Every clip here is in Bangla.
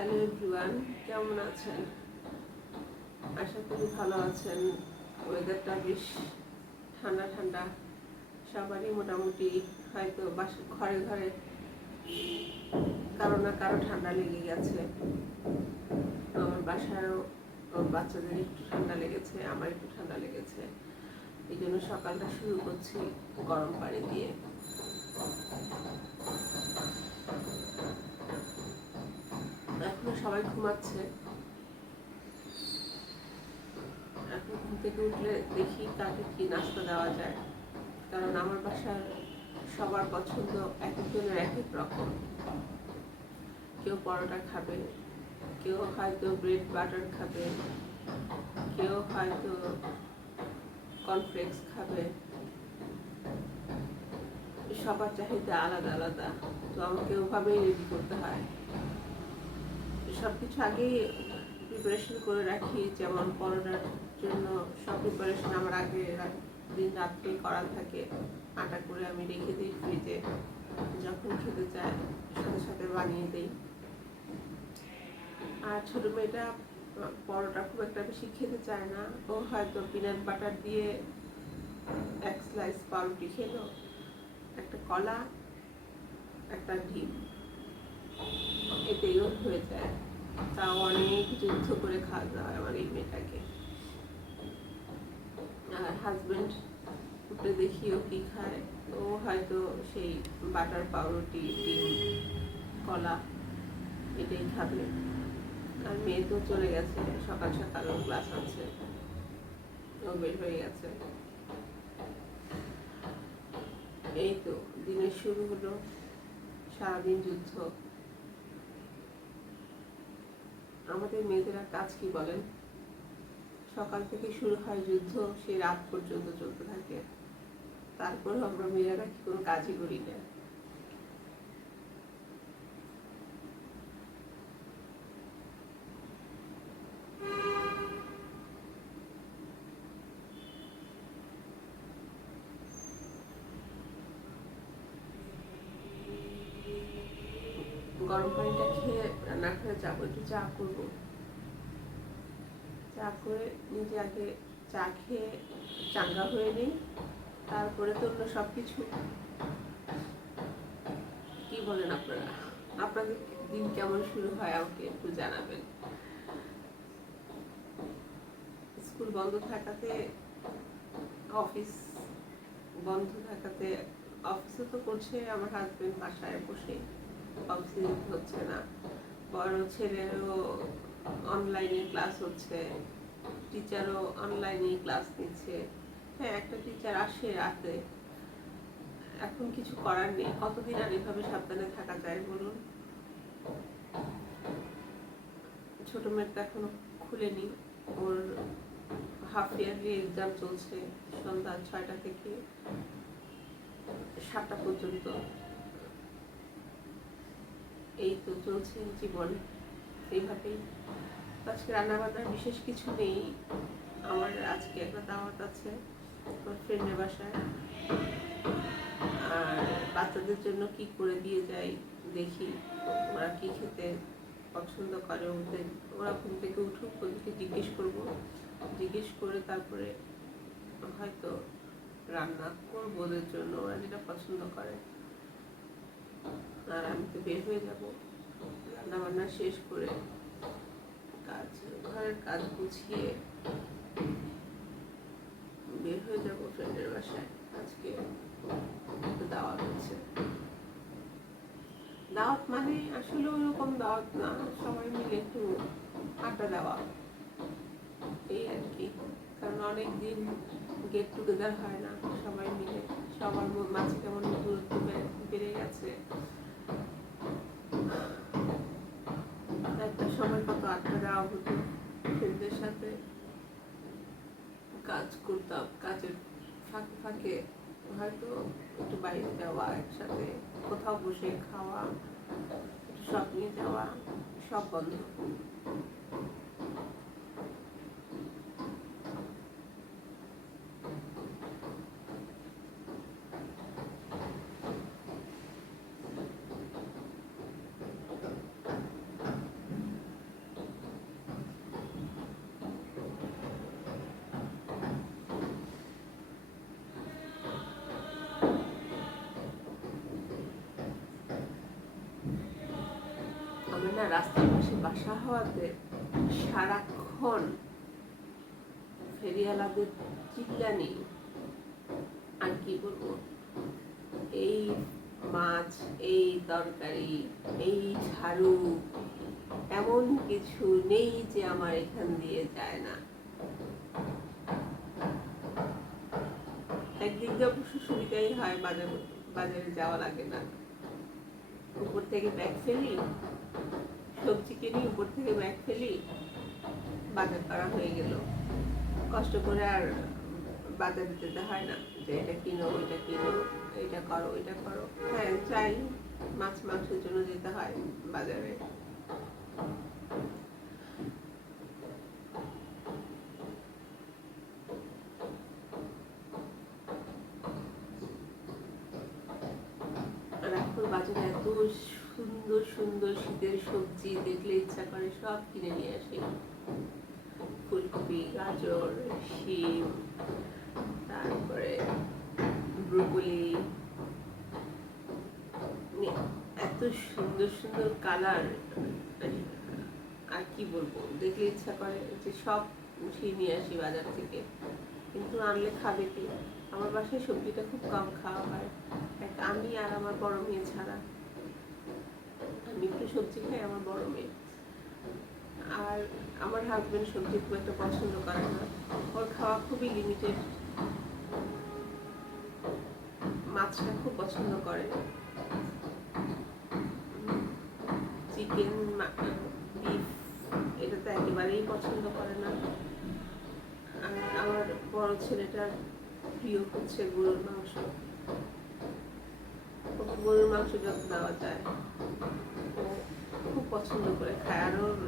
হ্যালো এভরিওয়ান, কেমন আছেন? আশা করি ভালো আছেন। ওয়েদারটা বেশ ঠান্ডা ঠান্ডা, সবারই মোটামুটি হয়তো ঘরে ঘরে কারো না কারো ঠান্ডা লেগে গেছে। আমার বাসায়ও বাচ্চাদের একটু ঠান্ডা লেগেছে, আমার একটু ঠান্ডা লেগেছে। এই জন্য সকালটা শুরু করছি গরম পানি দিয়ে। এখনো সবাই ঘুমাচ্ছে। এখন ঘুম থেকে উঠলে দেখি কাকে কি নাস্তা দেওয়া যায়, কারণ আমার বাসার সবার পছন্দ এক একজনের এক এক রকম। কেউ পরোটা খাবে, কেউ হয়তো ব্রেড বাটার খাবে, কেউ হয়তো কর্নফ্লেক্স খাবে। সবার চাহিদা আলাদা আলাদা, তো আমাকে ওভাবেই রেডি করতে হয়। সব কিছু আগেই প্রিপারেশন করে রাখি, যেমন পরোটার জন্য সব প্রিপারেশন আমার আগে দিন রাত্রে করা থাকে। আটা করে আমি রেখে দিই ফ্রিজে, যখন খেতে চায় সাথে সাথে বানিয়ে দিই। আর ছোটো মেয়েটা পরোটা খুব একটা বেশি খেতে চায় না, ও হয়তো পিনাট বাটার দিয়ে এক স্লাইস পাউরুটি খেলো, একটা কলা, একটা ডিম, এতেই ওর হয়ে যায়। তাও অনেক যুদ্ধ করে খাওয়াতে হয় আমার এই মেয়েটাকে। আর হাজবেন্ড উঠে দেখি ও কি খায়, ও হয়তো সেই বাটার পাউরুটি, ডিম, কলা এটাই খাবে। আর মেয়ে তো চলে গেছে, সকাল সকাল ওর ক্লাস আছে, ও বের হয়ে গেছে। এই তো দিনের শুরু হলো, সারাদিন যুদ্ধ। আমাদের মেয়েদের কাজ কি বলেন? সকাল থেকে শুরু হয় যুদ্ধ, সে রাত পর্যন্ত চলতে থাকে। তারপরেও আমরা মেয়েরা কি কোনো কাজই করি না। গরম পানিটা খেয়ে রান্নাঘরে যাবো, একটু চা করবো। চা করে নিজে আগে চা খেয়ে চাঙ্গা হয়ে নিই, তারপরে তো অন্য সব কিছু। কি বলেন আপনারা? আপনাদের দিন কেমন শুরু হয় আমাকে একটু জানাবেন। স্কুল বন্ধ থাকাতে, অফিস বন্ধ থাকাতে, অফিসে তো করছে আমার হাজবেন্ড, বাসায় বসে অফিসে যেতে হচ্ছে না। বড় ছেলেরও অনলাইনে ক্লাস হচ্ছে, টিচারও অনলাইনে ক্লাস নিচ্ছে। হ্যাঁ, একটা টিচার আসে রাতে, এখন কিছু করার নেই। কতদিন আর এভাবে সাবধানে থাকা যায় বলুন? ছোট মেয়েটা এখনো খুলেনি, ওর হাফ ইয়ারলি এক্সাম চলছে সন্ধ্যা 6টা থেকে 7টা পর্যন্ত। এই তো চলছে জীবন এইভাবেই। আজকে রান্নাবান্নার বিশেষ কিছু নেই। আমার আজকে একটা দাওয়াত আছে আমার ফ্রেন্ডের বাসায়, আর বাচ্চাদের জন্য কি করে দিয়ে যাই দেখি ওরা কি খেতে পছন্দ করে। ওরা ঘুম থেকে উঠুক, ওদেরকে জিজ্ঞেস করে তারপরে হয়তো রান্না করবো ওদের জন্য, ওরা যেটা পছন্দ করে। আর আমি তো বের হয়ে যাবো রান্না বান্না শেষ করে, ঘরের কাজ গুছিয়ে বের হয়ে যাবো ফ্রেন্ডের বাসায়। আজকে দাওয়াত হচ্ছে। দাওয়াত মানে আসলে ওরকম দাওয়াত না, সবাই মিলে একটু আড্ডা দেওয়া, এই আর কি। কারণ অনেকদিন গেট টুগেদার হয় না সবাই মিলে, সবার মাঝে কেমন দূরত্ব বেড়ে গেছে। একটা সময় কত আড্ডা দেওয়া হতো ফ্রেন্ডদের সাথে, কাজ করতাম, কাজের ফাঁকে ফাঁকে হয়তো একটু বাইরে যাওয়া, একসাথে কোথাও বসে খাওয়া, একটু শপিং এ যাওয়া, সব বন্ধ। না রাস্তার পাশে বাসা হওয়াতে সারাক্ষণ ফেরিওয়ালাদের চিল্লানি, আর কি বলবো, এই মাছ, এই তরকারি, এই ঝাড়ু, এমন কিছু নেই যে আমার এখান দিয়ে যায় না। একদিক দিয়ে অবশ্য সুবিধাই হয়, বাজারে যাওয়া লাগে না। উপর থেকে ব্যাগ ফেলি, সবজি কিনি, উপর থেকে ব্যাগ ফেলি, বাজার করা হয়ে গেল। কষ্ট করে আর বাজারে যেতে হয় না যে এটা কিনো, ওইটা কিনো, এটা করো, ওইটা করো। হ্যাঁ যাই, মাছ মাংসের জন্য যেতে হয় বাজারে। এখন বাজারে এত সুন্দর সুন্দর শীতের সবজি দেখলে ইচ্ছা করে সব কিনে নিয়ে আসি। ফুলকপি, গাজর, শিম, তারপরে ব্রোকলি, এত সুন্দর সুন্দর কালার, আর কি বলবো, দেখলে ইচ্ছা করে যে সব উঠিয়ে নিয়ে আসি বাজার থেকে। কিন্তু আনলে খাবে কি? আমার বাসায় সবজিটা খুব কম খাওয়া হয়, আমি আর আমার বড় মেয়ে ছাড়া। আমি একটু সবজি খাই, আমার বড় মেয়ে। আর আমার হাজবেন্ড সবজি খুব একটা পছন্দ করে না, ওর খাওয়া খুবই লিমিটেড। মাছটা খুব পছন্দ করে, চিকেন, বিফ এটা তো একেবারেই পছন্দ করে না। আর আমার বড় ছেলেটার প্রিয় হচ্ছে গরুর মাংস, গরুর মাংস যত দেওয়া যায় ও খুব পছন্দ করে খায়। আর ওর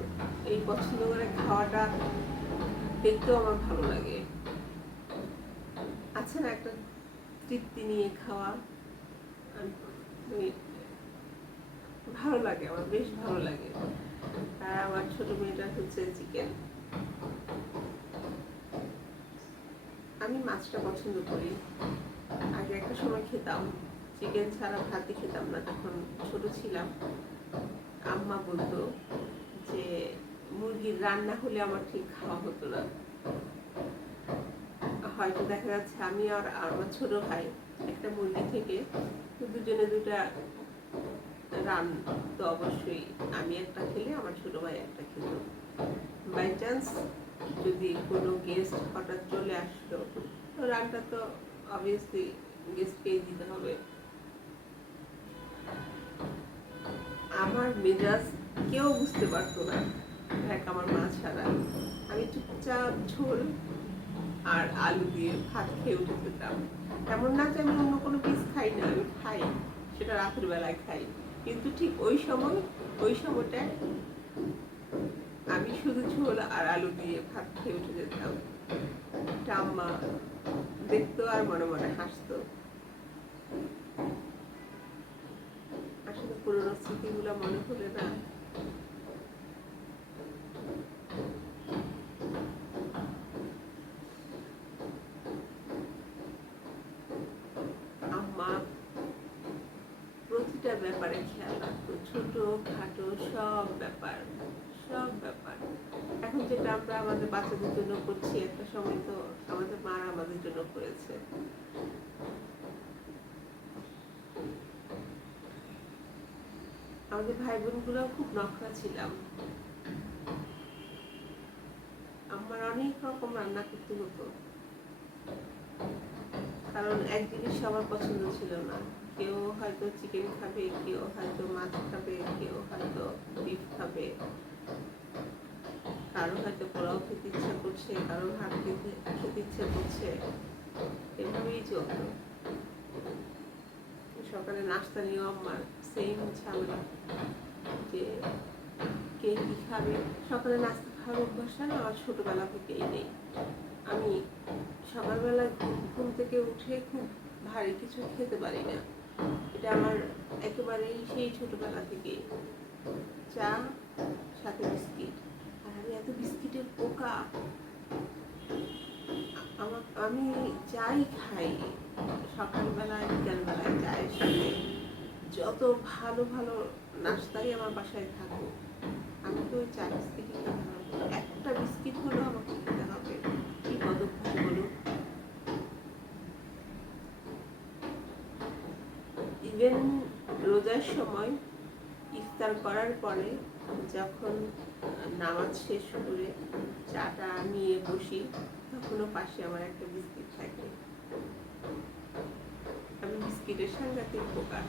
এই পছন্দ করে খাওয়াটা দেখতেও আমার ভালো লাগে। আছে না একটা তৃপ্তি নিয়ে খাওয়া, ভালো লাগে, আমার বেশ ভালো লাগে। আর আমার ছোট মেয়েটা হচ্ছে চিকেন। আমি মাছটা পছন্দ করি, আগে একটা সময় খেতাম, চিকেন ছাড়া ভাতই খেতাম না যখন ছোট ছিলাম। আম্মা বলতো যে মুরগির রান্না হলে আমার ঠিক খাওয়া হতো না। হয়তো দেখা যাচ্ছে আমি আর আমার ছোট ভাই একটা মুরগি থেকে দুজনে দুটা তো অবশ্যই আমি একটা খেলে আমার ছোট ভাই একটা খেত। বাই চান্স যদি কোনো গেস্ট হঠাৎ চলে আসলো, তো রান্না তো অবভিয়াসলি গেস্টকেই দিতে হবে। আমার মেজাজ কেউ বুঝতে পারতো না, এক আমার মা ছাড়া। আমি চুপচাপ ঝোল আর আলু দিয়ে ভাত খেয়ে উঠে যেতাম। এমন না যে আমি অন্য কোনো পিস খাই না, আমি খাই, সেটা রাতের বেলায় খাই, কিন্তু ঠিক ওই সময়টায় আমি শুধু ঝোল আর আলু দিয়ে ভাত খেয়ে উঠে যেতাম। আম্মা দেখতো আর মনে মনে হাসতো। আসলে পুরোনো স্মৃতিগুলো মনে হলে না আম্মা প্রতিটা ব্যাপারে খেয়াল রাখতো, ছোট খাটো সব ব্যাপার। এখন যেটা আমরা আমাদের বাচ্চাদের জন্য করছি, একটা সময় তো আমাদের মারা আমাদের জন্য করেছে। আমাদের ভাই বোন গুলো খুব নখরা ছিলাম। আমার অনেক রকম রান্না করতে হতো, কারণ এক জিনিস সবার পছন্দ ছিল না। কেউ হয়তো চিকেন খাবে, কেউ হয়তো মাছ খাবে, কেউ হয়তো বিফ খাবে, কারো হয়তো পোলাও খেতে ইচ্ছা করছে, কারো ভাত খেতে ইচ্ছা করছে। এভাবেই চলতো। সকালে নাস্তা নিয়েও আমার সেম ঝামেলা যে কে কি খাবে। সকালে নাস্তা খাওয়ার অভ্যাসটা না আমার ছোটবেলা থেকেই নেই। আমি সকালবেলা ঘুম থেকে উঠে খুব ভারী কিছু খেতে পারি না, এটা আমার একেবারেই সেই ছোটবেলা থেকে। চা সাথে বিস্কিট, আর আমি এত বিস্কিটের পোকা, আমি যাই খাই সকালবেলায় বিকালবেলায় চায়ের সাথে যত ভালো ভালো নাস্তাই আমার বাসায় থাকুক, আমি তো ওই চা বিস্কিটই খেতে পারবো। একটা বিস্কিট হলেও আমাকে খেতে হবে। কি পদক্ষেপ বলুন। ইভেন রোজার সময় ইফতার করার পরে যখন নামাজ শেষ করে চাটা নিয়ে বসি, তখনও পাশে আমার একটা বিস্কিট থাকে। আমি বিস্কিটের সাংঘাতিক পোকা।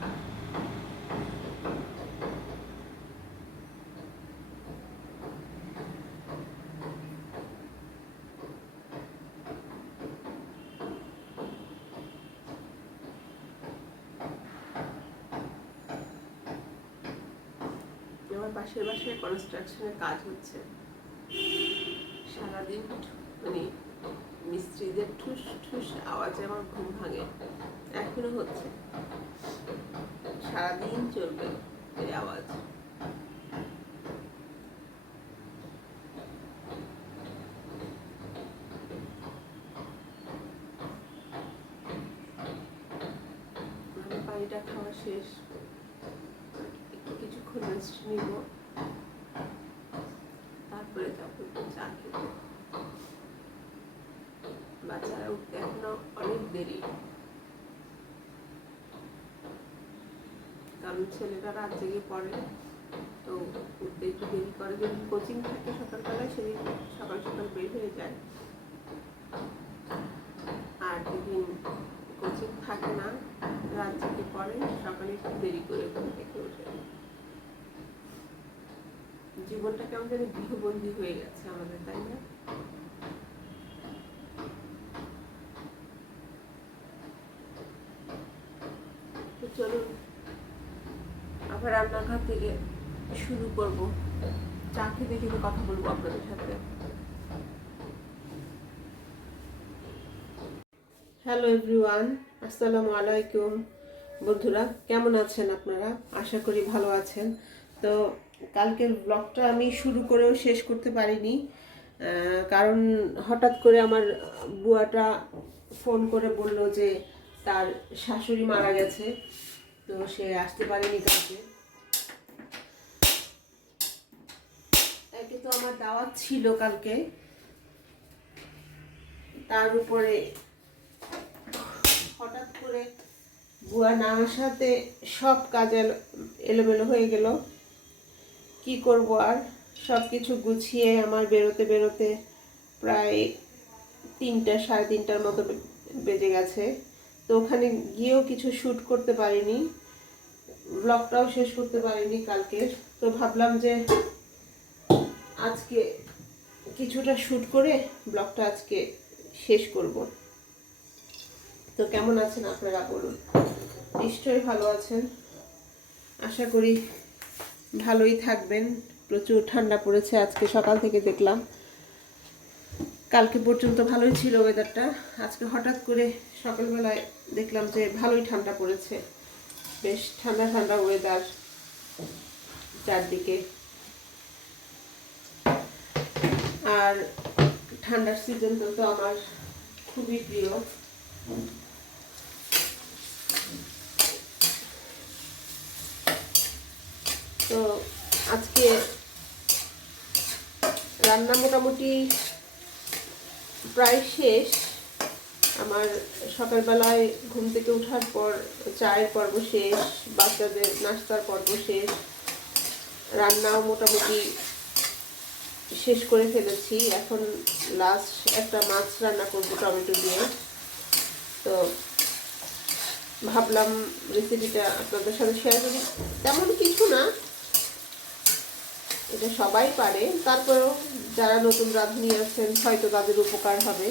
আমার পাশের বাসায় কনস্ট্রাকশনের কাজ হচ্ছে, সারাদিন মানে মিস্ত্রিদের ঠুস ঠুস আওয়াজে আমার ঘুম ভাঙে। এখনো হচ্ছে, সারাদিন চলবে এই আওয়াজ। পানিটা খাওয়া শেষ, একটু কিছুক্ষণ রেস্ট নিব, তারপরে যাবো চা খেতে। বাচ্চারা উঠতে এখনো অনেক দেরি, কারণ ছেলেটা রাত জেগে পড়ে, তো উঠতে একটু দেরি করে। যদি কোচিং থাকে সকালবেলায়, সেদিন সকাল সকাল বের হয়ে যায়। আর যেদিন কোচিং থাকে না, রাত জেগে পড়ে, সকালে একটু দেরি করে ঘুম থেকে ওঠে। জীবনটা কেমন যেন গৃহবন্দী হয়ে গেছে আমাদের, তাই না? তো চলুন আবার রান্নাঘর থেকে শুরু করব। চা খেতে খেতে কথা বলবো আপনাদের সাথে। হ্যালো এভরিওয়ান, আসসালামু আলাইকুম। বন্ধুরা কেমন আছেন আপনারা? আশা করি ভালো আছেন। তো কালকের ব্লগটা আমি শুরু করেও শেষ করতে পারিনি, কারণ হঠাৎ করে আমার বুয়াটা ফোন করে বলল যে তার শাশুড়ি মারা গেছে, তো সে আসতে পারেনি কালকে। একে তো আমার দাওয়াত ছিল কালকে, তার উপরে হঠাৎ করে বুয়া না আসাতে সব কাজ এলোমেলো হয়ে গেল। কি করব আর, সব কিছু গুছিয়ে আমার বেরোতে বেরোতে প্রায় 3টা সাড়ে 3টার মতো বেজে গেছে। তো ওখানে গিয়েও কিছু শ্যুট করতে পারিনি, ব্লগটাও শেষ করতে পারিনি কালকে। তো ভাবলাম যে আজকে কিছুটা শ্যুট করে ব্লগটা আজকে শেষ করব। তো কেমন আছেন আপনারা বলুন? নিশ্চয়ই ভালো আছেন, আশা করি ভালোই থাকবেন। প্রচুর ঠান্ডা পড়েছে আজকে, সকাল থেকে দেখলাম। কালকে পর্যন্ত ভালোই ছিল ওয়েদারটা, আজকে হঠাৎ করে সকালবেলায় দেখলাম যে ভালোই ঠান্ডা পড়েছে। বেশ ঠান্ডা ঠান্ডা ওয়েদার চারদিকে। আর ঠান্ডার সিজন তো আমার খুবই প্রিয়। তো আজকে রান্না মোটামুটি প্রায় শেষ। আমার সকালবেলায় ঘুম থেকে ওঠার পর চায়ের পর্ব শেষ, বাচ্চাদের নাস্তার পর্ব শেষ, রান্নাও মোটামুটি শেষ করে ফেলেছি। এখন লাস্ট একটা মাছ রান্না করবো টমেটো দিয়ে। তো ভাবলাম রেসিপিটা আপনাদের সাথে শেয়ার করি। তেমন কিছু না, এটা সবাই পারে, তারপরেও যারা নতুন রাঁধুনি আছেন হয়তো তাদের উপকার হবে।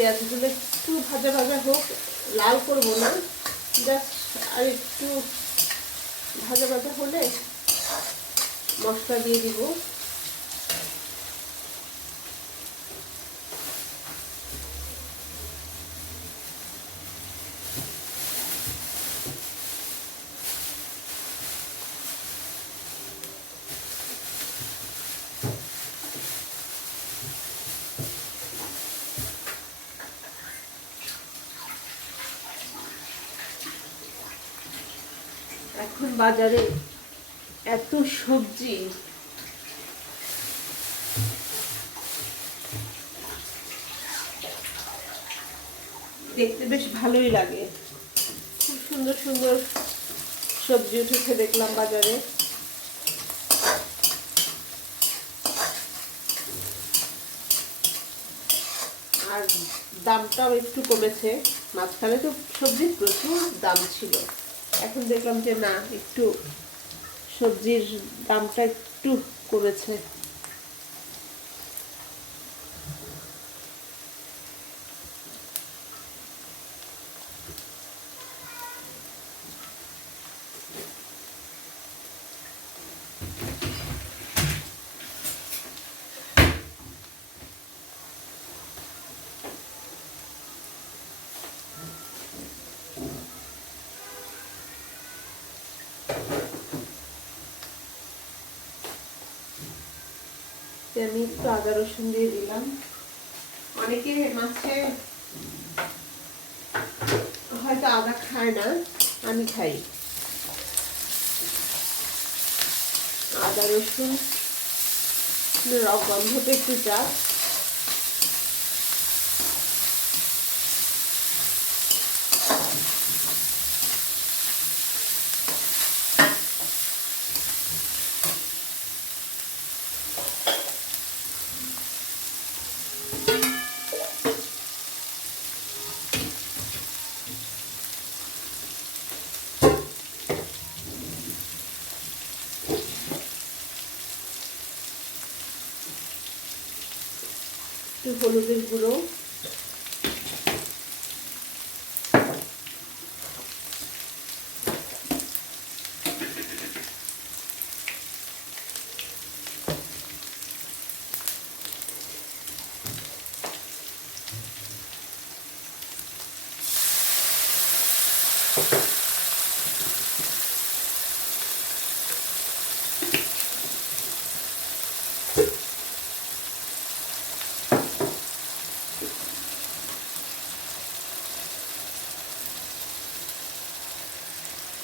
পেঁয়াজগুলো একটু ভাজা ভাজা হোক, লাল করবো না, জাস্ট আর একটু ভাজা ভাজা হলে মশলা দিয়ে দিব। এখন বাজারে এত সবজি, দেখতে বেশ ভালোই লাগে। খুব সুন্দর সুন্দর সবজি উঠেছে দেখলাম বাজারে। আর দামটাও একটু কমেছে। মাঝখানে তো সবজির প্রচুর দাম ছিল, এখন দেখলাম যে না, একটু সবজির দামটা একটু কমেছে। আমি একটু আদা রসুন দিয়ে দিলাম। অনেকে মাছে হয়তো আদা খায় না, আমি খাই। আদা রসুন গন্ধটা একটু যা, একটু হলুদের গুঁড়ো,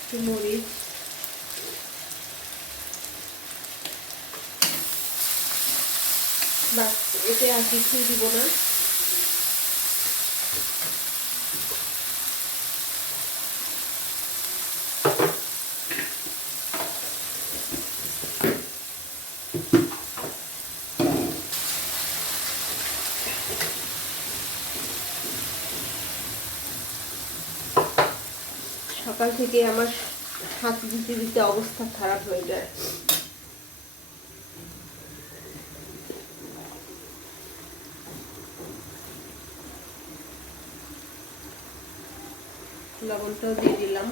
একটু মরিচ, বাস, এতে আর কিছুই দিব না। সকাল থেকে আমার হাত দিতে দিতে অবস্থা খারাপ হয়ে যায়। লবণটাও দিয়ে দিলাম।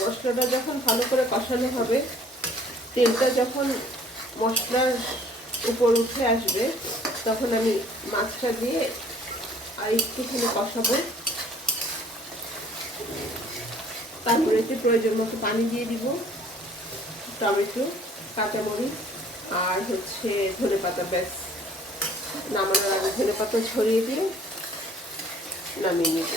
মশলাটা যখন ভালো করে কষানো হবে, তেলটা যখন মশলার উপর উঠে আসবে, তখন আমি মাছটা দিয়ে আর একটুখানি কষাবো। তারপরে একটু প্রয়োজন মতো পানি দিয়ে দিব, টমেটো, কাঁচামরিচ আর হচ্ছে ধনেপাতা। ব্যাস, নামানোর আগে ধনেপাতা ছড়িয়ে দিয়ে নামিয়ে নিব।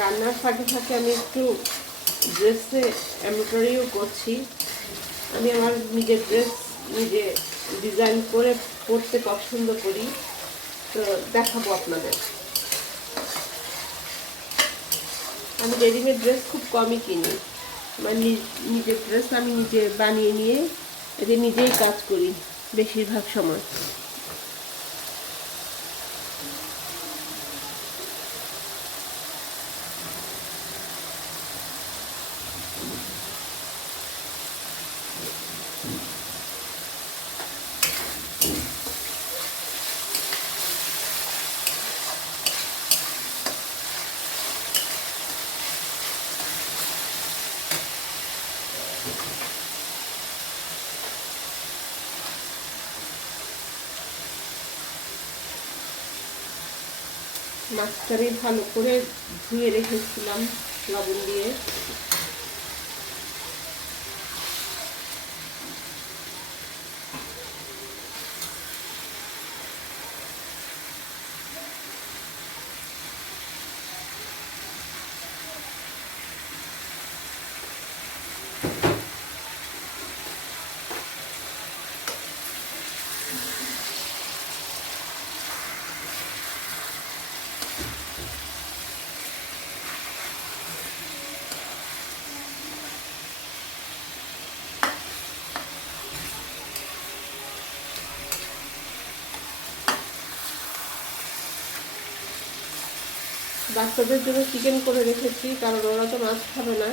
রান্নার ফাঁকে ফাঁকে আমি একটু ড্রেসে এমব্রয়ডারিও করছি। আমি আমার নিজের ড্রেস নিজে ডিজাইন করে পরতে পছন্দ করি, তো দেখাবো আপনাদের। আমি রেডিমেড ড্রেস খুব কমই কিনি, আমার নিজের ড্রেস আমি নিজে বানিয়ে নিয়ে এতে নিজেই কাজ করি বেশিরভাগ সময়। মাছটা আমি ভালো করে ধুয়ে রেখেছিলাম লবণ দিয়ে। বাচ্চাদের জন্য চিকেন করে রেখেছি, কারণ ওরা তো মাছ খাবে না।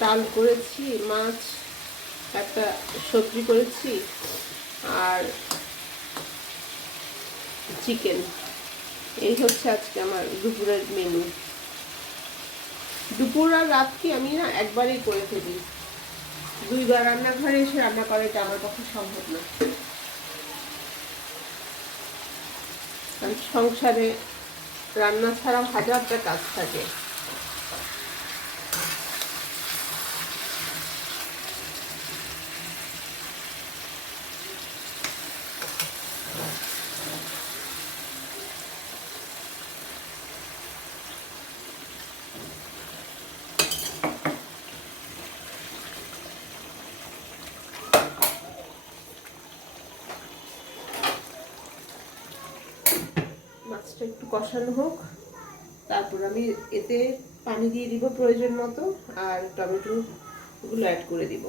ডাল করেছি, মাছ, একটা সবজি করেছি আর চিকেন। এই হচ্ছে আজকে আমার দুপুরের মেনু। দুপুর আর রাত কি আমি না একবারেই করে ফেলি, দুইবার রান্নাঘরে এসে রান্না করে এটা আমার পক্ষে সম্ভব না। কারণ সংসারে রান্না ছাড়াও হাজারটা কাজ থাকে। মাছটা একটু কষানো হোক, তারপর আমি এতে পানি দিয়ে দিব প্রয়োজন মতো, আর টমেটো গুলো অ্যাড করে দিব।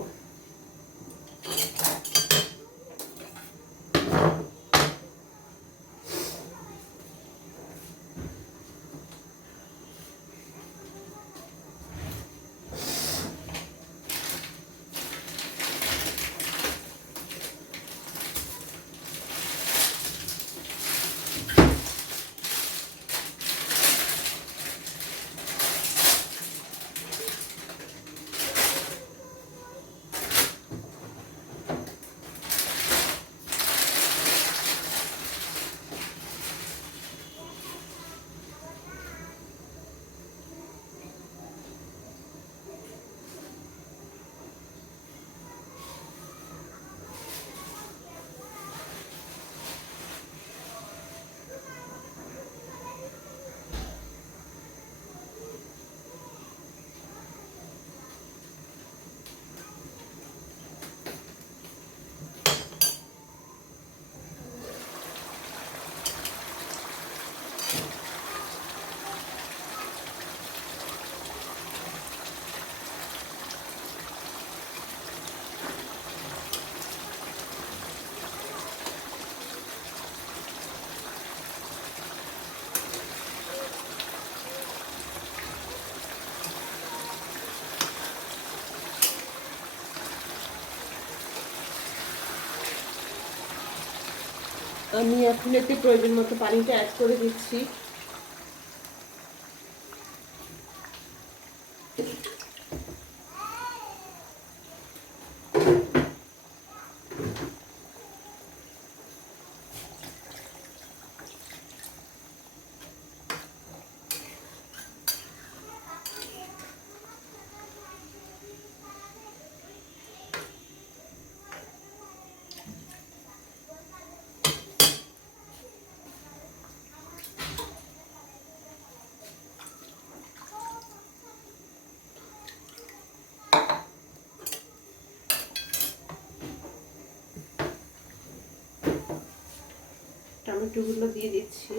আমি এখন এতে প্রয়োজন মতো পানিটা অ্যাড করে দিচ্ছি। টমেটোগুলো দিয়ে দিচ্ছি।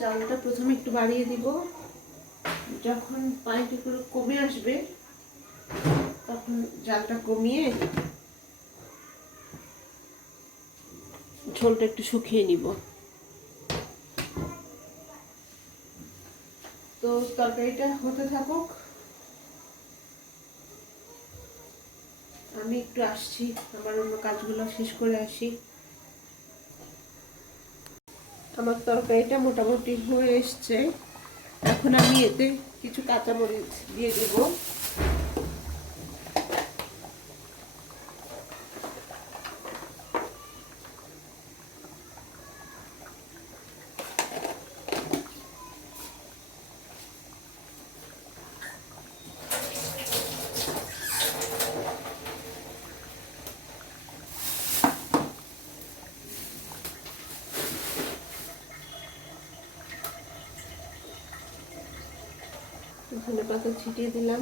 জালটা প্রথমে একটু বাড়িয়ে দিব, যখন পানিটা একটু কমে আসবে তখন জালটা কমিয়ে ঝোলটা একটু শুকিয়ে নিব। তো তরকারিটা হতে থাকুক, আমি একটু আসছি, আমার অন্য কাজগুলো শেষ করে আসি। আমার তরকারিটা মোটামুটি হয়ে এসছে, এখন আমি এতে কিছু কাঁচামরিচ দিয়ে দেব। ধনেপাতা ছিটিয়ে দিলাম।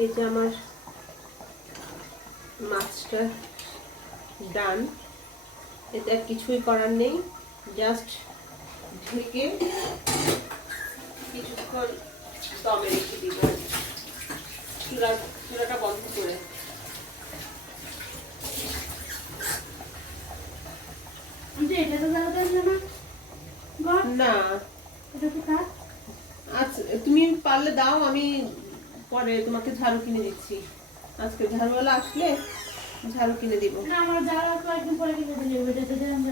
এই যে আমার মাছটা ডান, এতে আর কিছুই করার নেই, জাস্ট ঢেকে কিছুক্ষণ দমে রেখে দিব, চুলাটা বন্ধ করে। না আচ্ছা, তুমি পারলে দাও, আমি পরে তোমাকে ঝাড়ু কিনে দিচ্ছি। আজকে ঝাড়ুওয়ালা আসলে ঝাড়ু কিনে দিব। না আমার ঝাড়ু তো একদিন পরে কিনে দিলে ওইটাতে দেন।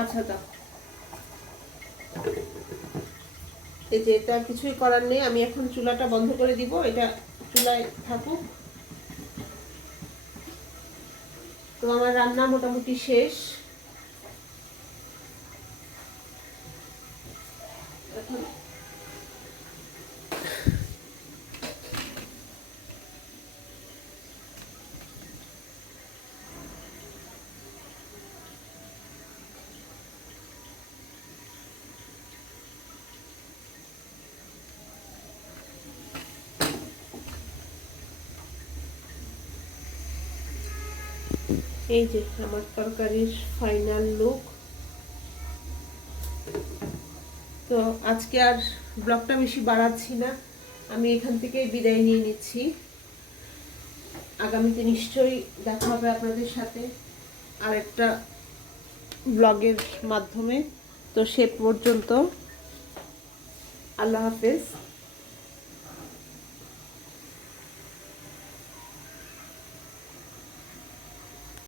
আচ্ছা দাও। এই যে এটা কিছুই করার নেই, আমি এখন চুলাটা বন্ধ করে দিব, এটা চুলায় থাকুক। তো আমার রান্না মোটামুটি শেষ। এখন এই যে আমার তরকারির ফাইনাল লুক। তো আজকে আর ব্লগটা বেশি বাড়াচ্ছি না, আমি এখান থেকে বিদায় নিয়ে নিচ্ছি। আগামীতে নিশ্চয়ই দেখা হবে আপনাদের সাথে আরেকটা ব্লগের মাধ্যমে। তো সে পর্যন্ত আল্লাহ হাফেজ।